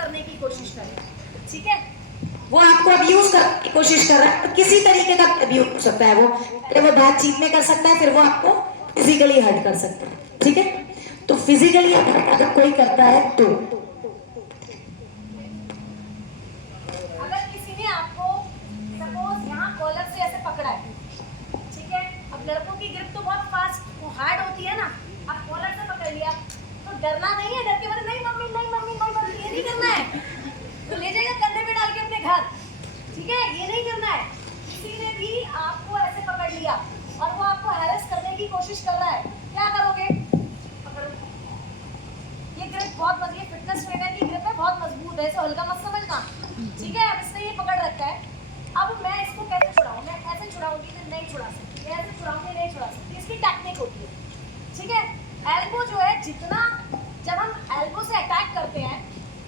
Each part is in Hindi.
करने की कोशिश करेगा, ठीक है। वो आपको अब्यूज करने की कोशिश कर रहा है, तो किसी तरीके का अब्यूज हो सकता है। वो बातचीत में कर सकता है, फिर वो आपको फिजिकली हर्ट कर सकता है, ठीक है। तो फिजिकली अगर कोई करता है तो अगर किसी ने आपको सपोज यहाँ कॉलर से ऐसे पकड़ा है, ठीक है। अब लड़कों की ग्रिप तो बहुत फास्ट हार्ड होती है ना, अब कॉलर से पकड़ लिया तो डरना नहीं है, डर के बोले नहीं मम्मी नहीं मम्मी नहीं मम्मी, ये नहीं करना है। तो ले जाएगा कंधे पे डाल के अपने घर, ठीक है, ये नहीं करना है। किसी ने भी आपको ऐसे पकड़ लिया और वो आपको हैरेस करने की कोशिश कर रहा है, क्या करोगे? पकड़ो। ये ग्रिप बहुत मजबूत, फिटनेस ट्रेनर की ग्रिप है, बहुत मजबूत है, इसे हल्का मत समझना, ठीक है। अब इसने ये पकड़ रखा है, अब मैं इसको कैसे छुड़ाऊं? मैं ऐसे छुड़ाऊंगी तो नहीं छुड़ा सकती, मैं ऐसे छुड़ाऊंगी नहीं छुड़ा सकती, इसकी टेक्निक होती है, ठीक है। एल्बो जो है, जितना जब हम एल्बो से अटैक करते हैं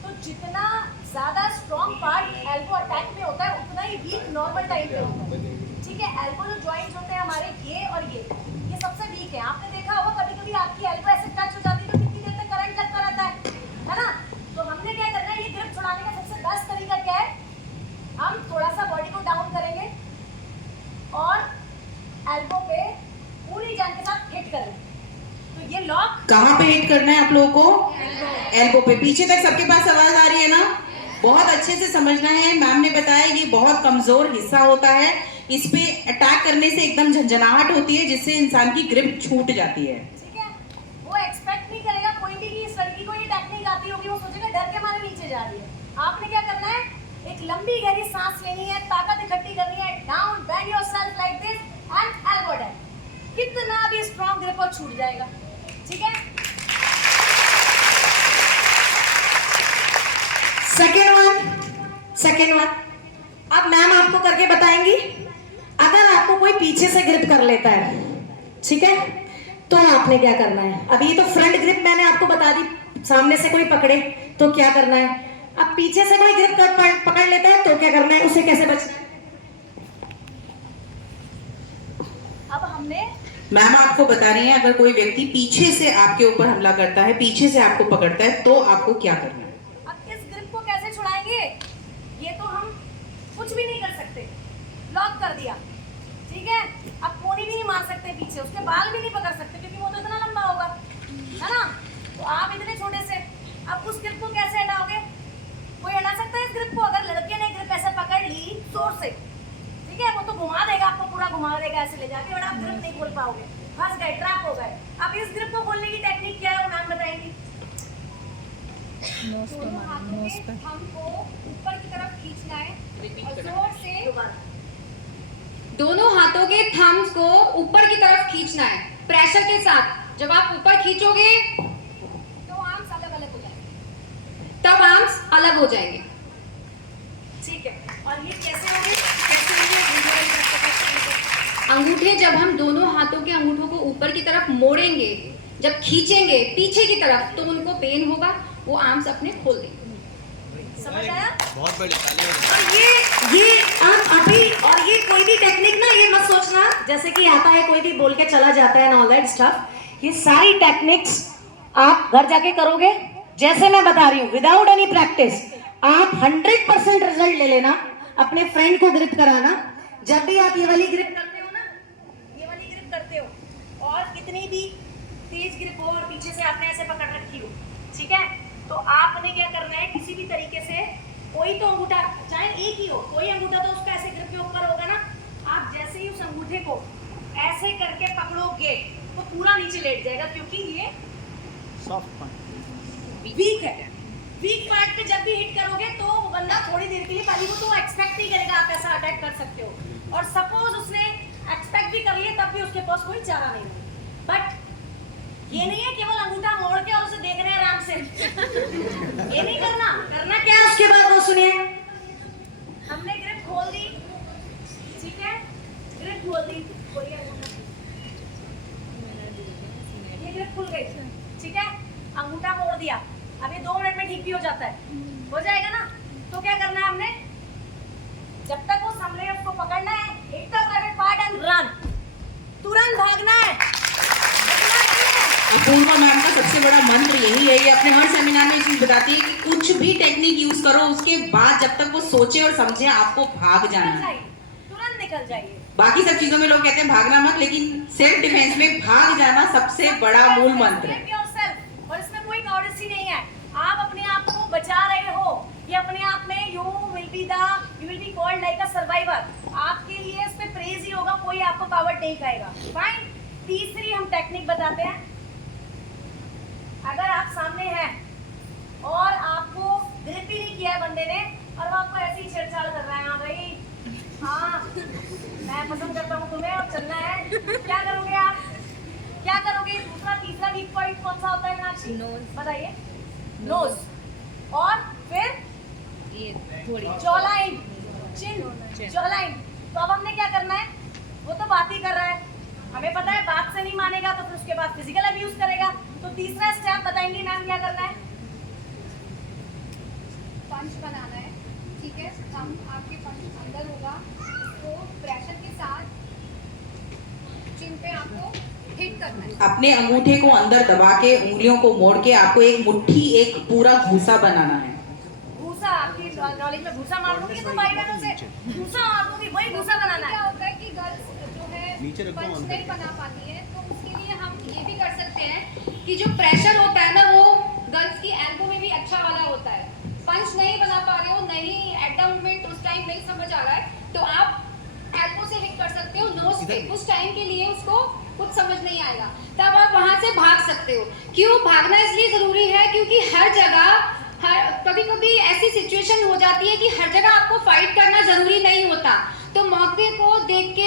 तो जितना ज्यादा स्ट्रॉन्ग पार्ट एल्बो अटैक में होता है उतना ही वीक नॉर्मल टाइम पे होता है, ठीक है। एल्बो जो जॉइंट्स होते हैं हमारे, ये और ये सबसे वीक है। आपने देखा होगा कभी कभी आपकी एल्बो ऐसे टच हो जाती है तो कितनी देर तक करंट लगता रहता है ना। तो हमने क्या करना है, ये ग्रिप छुड़ाने का सबसे बेस्ट तरीका क्या है, हम थोड़ा सा बॉडी को डाउन करेंगे और एल्बो पे पूरी जान के साथ हिट करेंगे। तो ये लॉक कहाँ पे हिट करना है आप लोगों को? एल्बो पे। पीछे तक सबके पास आवाज आ रही है ना? बहुत अच्छे से समझना है। मैम ने बताया ये बहुत कमजोर हिस्सा होता है, इस पे अटैक करने से एकदम झंझनाहट होती है जिससे इंसान की ग्रिप छूट जाती है, ठीक है। वो एक्सपेक्ट नहीं करेगा कोई भी कि इस लड़की को ये टेक्निक आती होगी, वो सोचेगा डर के मारे नीचे जा रही है। आपने क्या करना है, एक लंबी गहरी सांस लेनी है, ताकत इकट्ठी करनी है, down bend yourself like this and elbow down. कितना भी स्ट्रॉन्ग ग्रिप और छूट जाएगा, ठीक है। सेकेंड वन अब मैम आपको करके बताएंगी। अगर आपको कोई पीछे से ग्रिप कर लेता है, ठीक है, तो आपने क्या करना है। अभी तो फ्रंट ग्रिप मैंने आपको बता दी, सामने से कोई पकड़े तो क्या करना है। अब पीछे से कोई ग्रिप पकड़ लेता है तो क्या करना है, उसे कैसे बचना है। अब हमने मैम आपको बता रही हैं अगर कोई व्यक्ति पीछे से आपके ऊपर हमला करता है, पीछे से आपको पकड़ता है तो आपको क्या करना है। अब इस ग्रिप को कैसे छुड़ाएंगे, ये तो हम कुछ भी नहीं कर सकते, लॉक कर दिया, ठीक है। अब कोनी भी नहीं मार सकते पीछे, उसके बाल भी नहीं पकड़ सकते क्योंकि वो तो इतना लंबा होगा, है ना। तो आप इतने छोटे से अब उस ग्रिप को कैसे हटाओगे? कोई हटा सकता है इस ग्रिप को? अगर लड़के ने ग्रिप ऐसे पकड़ ली जोर से, ठीक है, वो तो घुमा देगा आपको, पूरा घुमा देगा ऐसे ले जाके, बट आप ग्रिप नहीं खोल पाओगे, फंस गए, ट्रैप हो गए। अब इस ग्रिप को खोलने की टेक्निक क्या है, वो मैम बताएंगी। दोनों हाथों के हमको ऊपर की तरफ खींचना है और जोर से दोनों हाथों के थम्स को ऊपर की तरफ खींचना है प्रेशर के साथ। जब आप ऊपर खींचोगे तो आर्म्स अलग अलग हो जाएंगे, तब आर्म्स अलग हो जाएंगे, ठीक है। और ये कैसे होंगे? अंगूठे जब हम दोनों हाथों के अंगूठों को ऊपर की तरफ मोड़ेंगे, जब खींचेंगे पीछे की तरफ, तो उनको पेन होगा, वो आर्म्स अपने खोल देंगे। समझ आया? बहुत बड़ी ताली और ये अभी और ये कोई भी टेक्निक ना, ये मत सोचना जैसे कि आता है कोई भी बोल के चला जाता है ऑल दैट स्टफ। ये सारी टेक्निक्स आप घर जाके करोगे जैसे मैं बता रही हूँ, विदाउट एनी प्रैक्टिस। आप 100% रिजल्ट ले लेना, अपने फ्रेंड को ग्रिप कराना। जब भी आप ये वाली ग्रिप करते हो ना, ये वाली ग्रिप करते हो और कितनी भी तेज ग्रिप हो और पीछे से आपने ऐसे पकड़ रखी हो, ठीक है, तो आपने क्या करना है, किसी भी तरीके से कोई तो अंगूठा, चाहे एक ही हो, कोई अंगूठा तो उसका ऐसे ग्रिप के ऊपर होगा ना, आप जैसे ही उस अंगूठे को ऐसे करके पकड़ोगे तो पूरा नीचे लेट जाएगा, क्योंकि ये सॉफ्ट वीक है। वीक पार्ट पे जब भी हिट करोगे तो वो बंदा थोड़ी देर के लिए, पहली वो तो एक्सपेक्ट नहीं करेगा आप ऐसा अटैक कर सकते हो, और सपोज उसने एक्सपेक्ट भी कर लिया तब भी उसके पास कोई चारा नहीं है। बट ये नहीं है केवल अंगूठा मोड़ के और उसे देख रहे हैं आराम से ये नहीं करना। करना क्या है उसके बाद वो सुनिए, हमने ग्रिप खोल दी, ठीक है, ग्रिप खोल दी, खोलिए अंगूठा, ये ग्रिप खुल गई, ठीक है, अंगूठा मोड़ दिया। अब ये 2 मिनट में ठीक भी हो जाता है, हो जाएगा ना। तो क्या करना है हमने, जब तक वो संभले उसको पकड़ना है, hit the private part and run, तुरंत भागना है, अपूर्वा मैम का सबसे बड़ा मंत्र यही है, ये अपने हर सेमिनार में ये चीज बताती है कि कुछ भी टेक्निक यूज करो, उसके बाद जब तक वो सोचे और समझे आपको भाग जाना निकल है। जाइए, तुरंत निकल जाइए। बाकी सब चीजों में लोग कहते हैं भागना मत, लेकिन सेल्फ डिफेंस में भाग जाना सबसे बड़ा मूल मंत्र है। Yourself, और इसमें कोई कॉर्डेसी नहीं है। आप अपने आप को बचा रहे हो, ये अपने आप में you will be called like a survivor. आपके लिए इस पे प्रेज ही होगा, कोई आपको कावर्ड नहीं कहेगा। फाइन। तीसरी हम टेक्निक बताते हैं। अगर आप सामने हैं और आपको ग्रिप ही नहीं किया है बंदे ने, और वो आपको ऐसे ही छेड़छाड़ कर रहा है, हाँ भाई हाँ मैं पसंद करता हूँ तुम्हें और चलना है, क्या करोगे आप? क्या करोगे? दूसरा तीसरा वीक पॉइंट कौन सा होता है मीनाक्षी? नोज। बताइए। नोज। और फिर ये थोड़ी जॉलाइन, चिन, जॉलाइन। तो अब हमने क्या करना है? वो तो बात ही कर रहा है, हमें पता है बात से नहीं मानेगा तो फिर उसके बाद फिजिकल अब्यूज करेगा। तो तीसरा स्टेप बताएंगे मैम क्या करना है? पंच बनाना है, ठीक है। हम आपके पंच अंदर होगा, उसको प्रेशर के साथ चिन पे आपको हिट करना है। अपने अंगूठे को अंदर दबा के, उंगलियों को मोड़ के आपको एक मुट्ठी, एक पूरा घूसा बनाना है। भूसा, आपकी नॉलेज में भूसा मार दूंगी तो भाई बहनों से भूसा मार दूंगी, वही भूसा बनाना क्या है। होता है कि गर्ल्स जो नीचे है रखो, पंच ऑन नहीं करके। बना पाती है, तो उसके लिए हम ये भी कर सकते हैं कि जो प्रेशर होता है ना, वो गर्ल्स की एल्बो में भी अच्छा वाला होता है। पंच नहीं बना पा रहे हो, नहीं एट द मोमेंट उस टाइम नहीं समझ आ रहा है, तो आप एल्बो से हिट कर सकते हो नोज पे। उस टाइम के लिए उसको कुछ समझ नहीं आएगा, तब आप वहां से भाग सकते हो। क्यों भागना इसलिए जरूरी है? क्योंकि हर जगह कभी कभी ऐसी सिचुएशन हो जाती है कि हर जगह आपको फाइट करना जरूरी नहीं होता, तो मौके को देख के